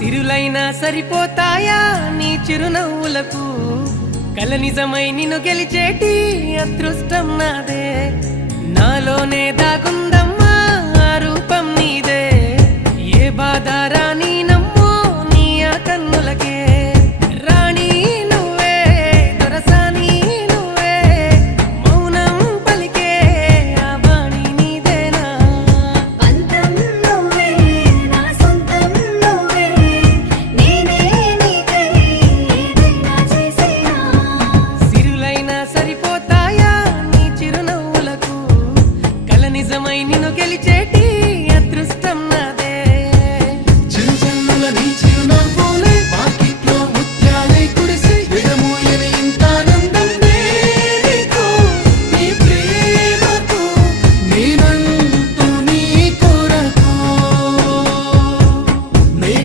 సిరులైనా సరిపోతాయా నీ చిరునవ్వులకు కల నిజమై నిన్ను గెలిచేటి అదృష్టం నాదే నాలోనే దాగుందమ్మా ఆ రూపం నీదే ఏ బాధ రాని